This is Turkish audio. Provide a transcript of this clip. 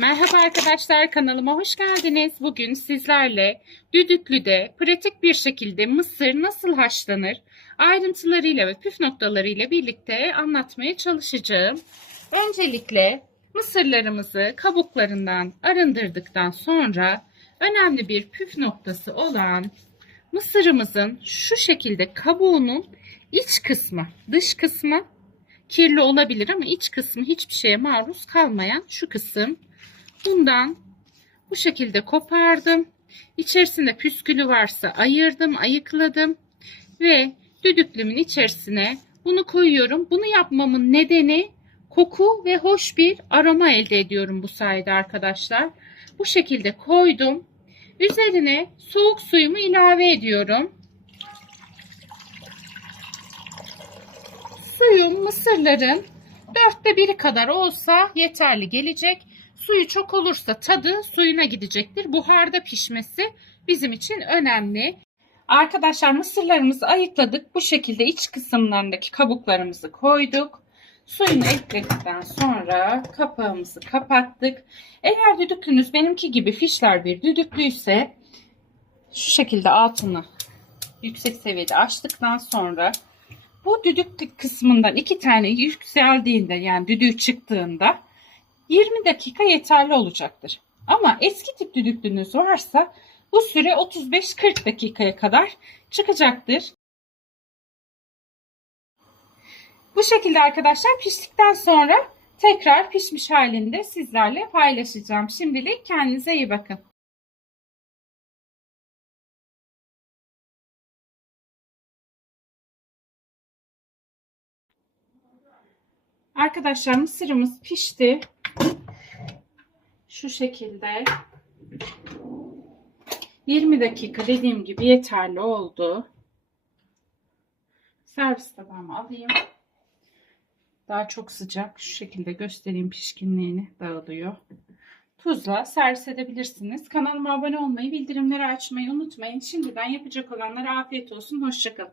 Merhaba arkadaşlar kanalıma hoş geldiniz. Bugün sizlerle düdüklüde pratik bir şekilde mısır nasıl haşlanır ayrıntılarıyla ve püf noktalarıyla birlikte anlatmaya çalışacağım. Öncelikle mısırlarımızı kabuklarından arındırdıktan sonra önemli bir püf noktası olan mısırımızın şu şekilde kabuğunun iç kısmı, dış kısmı kirli olabilir ama iç kısmı hiçbir şeye maruz kalmayan şu kısım. Bundan bu şekilde kopardım. İçerisinde püskülü varsa ayırdım, ayıkladım ve düdüklümün içerisine bunu koyuyorum. Bunu yapmamın nedeni koku ve hoş bir aroma elde ediyorum bu sayede arkadaşlar. Bu şekilde koydum. Üzerine soğuk suyumu ilave ediyorum. Mısırların dörtte biri kadar olsa yeterli gelecek. Suyu çok olursa tadı suyuna gidecektir. Buharda pişmesi bizim için önemli. Arkadaşlar mısırlarımızı ayıkladık. Bu şekilde iç kısımlarındaki kabuklarımızı koyduk. Suyunu ekledikten sonra kapağımızı kapattık. Eğer düdüklünüz benimki gibi fişler bir düdüklüyse şu şekilde altını yüksek seviyede açtıktan sonra bu düdük kısmından iki tane yükseldiğinde yani düdüğü çıktığında 20 dakika yeterli olacaktır. Ama eski tip düdüklünüz varsa bu süre 35-40 dakikaya kadar çıkacaktır. Bu şekilde arkadaşlar piştikten sonra tekrar pişmiş halinde sizlerle paylaşacağım. Şimdilik kendinize iyi bakın. Arkadaşlar mısırımız pişti. Şu şekilde 20 dakika dediğim gibi yeterli oldu. Servis tabağıma alayım. Daha çok sıcak. Şu şekilde göstereyim pişkinliğini dağılıyor. Tuzla servis edebilirsiniz. Kanalıma abone olmayı, bildirimleri açmayı unutmayın. Şimdiden yapacak olanlara afiyet olsun. Hoşçakalın.